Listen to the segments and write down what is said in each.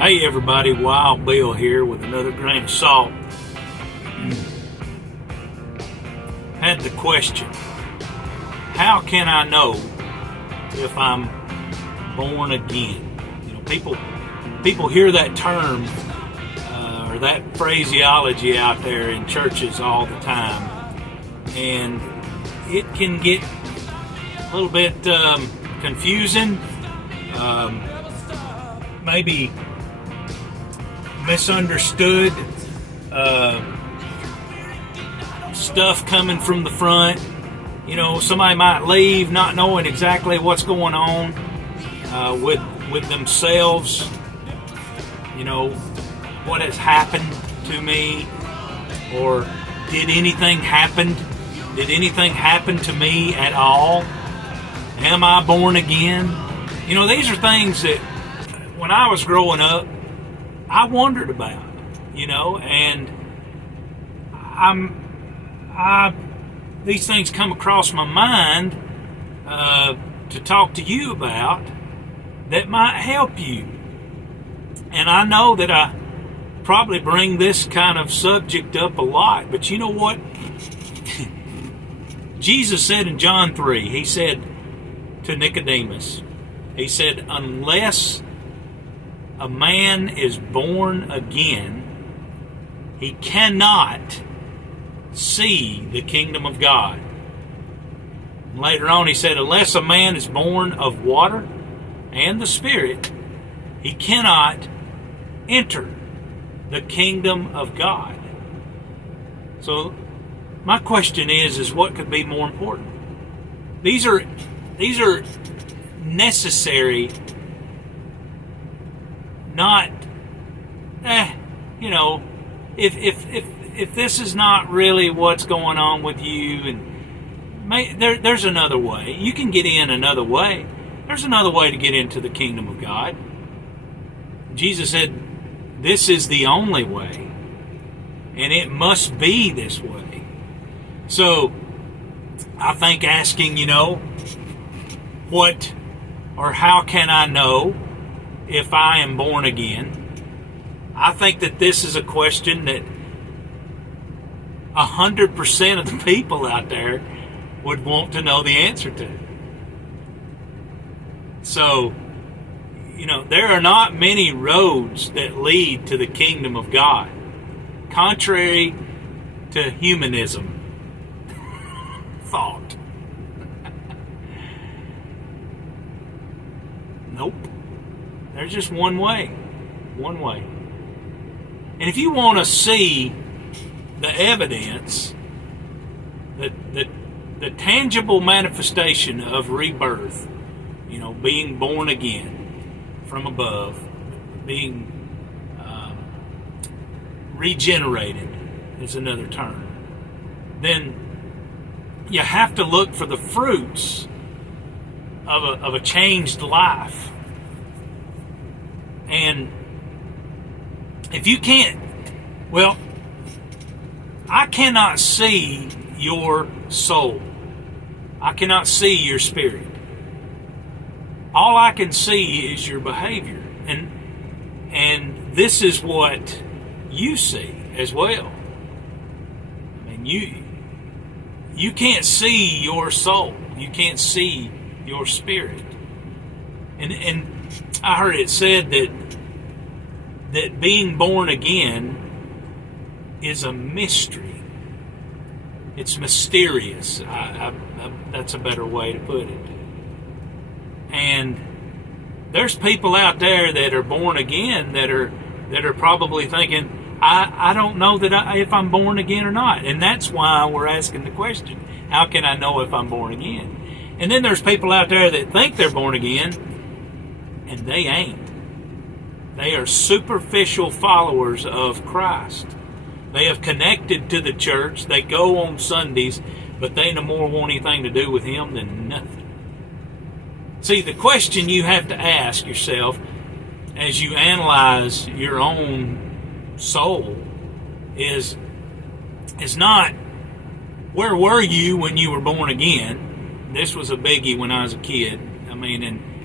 Hey everybody, Wild Bill here with another grain of salt. Had the question, how can I know if I'm born again? You know, people hear that term or that phraseology out there in churches all the time, and it can get a little bit confusing, maybe misunderstood, stuff coming from the front. You know, somebody might leave not knowing exactly what's going on with themselves. You know, what has happened to me, or did anything happen? Did anything happen to me at all? Am I born again? You know, these are things that when I was growing up, I wondered about, you know, and these things come across my mind to talk to you about that might help you. And I know that I probably bring this kind of subject up a lot, but you know what? Jesus said in John 3, he said to Nicodemus, he said, unless a man is born again, he cannot see the kingdom of God. And later on he said, unless a man is born of water and the Spirit, he cannot enter the kingdom of God. So my question is what could be more important? These are necessary, not, you know, if this is not really what's going on with you, and there's another way. You can get in another way. There's another way to get into the kingdom of God. Jesus said, this is the only way, and it must be this way. So I think asking, you know, what or how can I know if I am born again? I think that this is a question that 100% of the people out there would want to know the answer to. So, you know, there are not many roads that lead to the kingdom of God, contrary to humanism thought. Nope. There's just one way. One way. And if you want to see the evidence, the tangible manifestation of rebirth, you know, being born again from above, being regenerated is another term, then you have to look for the fruits of a changed life. And if you can't, well, I cannot see your soul. I cannot see your spirit. All I can see is your behavior. And this is what you see as well. I mean, you can't see your soul. You can't see your spirit. And I heard it said that being born again is a mystery. It's mysterious. That's a better way to put it. And there's people out there that are born again that are probably thinking, I don't know that if I'm born again or not. And that's why we're asking the question, how can I know if I'm born again? And then there's people out there that think they're born again, and they ain't. They are superficial followers of Christ. They have connected to the church. They go on Sundays, but they no more want anything to do with Him than nothing. See, the question you have to ask yourself as you analyze your own soul is not, where were you when you were born again? This was a biggie when I was a kid. I mean,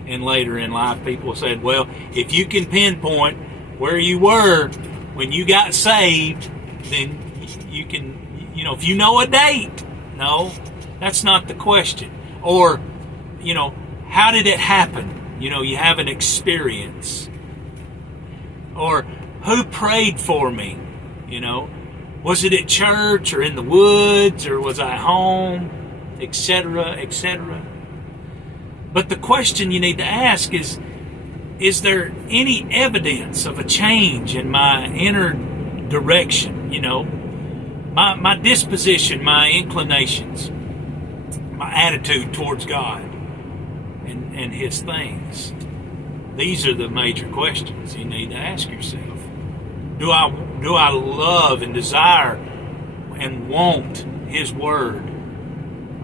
and later in life, people said, well, if you can pinpoint where you were when you got saved, then you can, if you know a date. No, that's not the question. Or, how did it happen? You have an experience. Or who prayed for me? Was it at church or in the woods or was I home, etc., etc. But the question you need to ask is there any evidence of a change in my inner direction? My disposition, my inclinations, my attitude towards God and His things. These are the major questions you need to ask yourself. Do I love and desire and want His Word?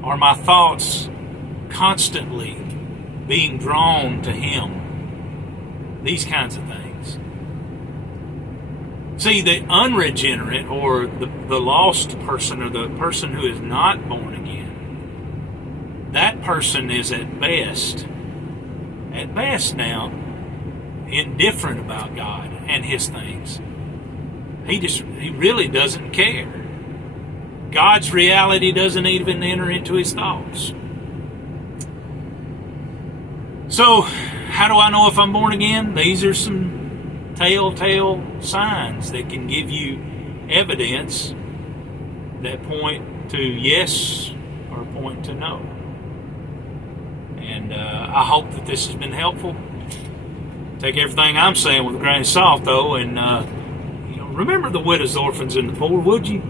Are my thoughts constantly being drawn to Him? These kinds of things. See, the unregenerate or the lost person or the person who is not born again, that person is at best now, indifferent about God and His things. He really doesn't care. God's reality doesn't even enter into his thoughts. So, how do I know if I'm born again? These are some telltale signs that can give you evidence that point to yes or point to no. And I hope that this has been helpful. Take everything I'm saying with a grain of salt, though, and remember the widows, orphans, and the poor, would you?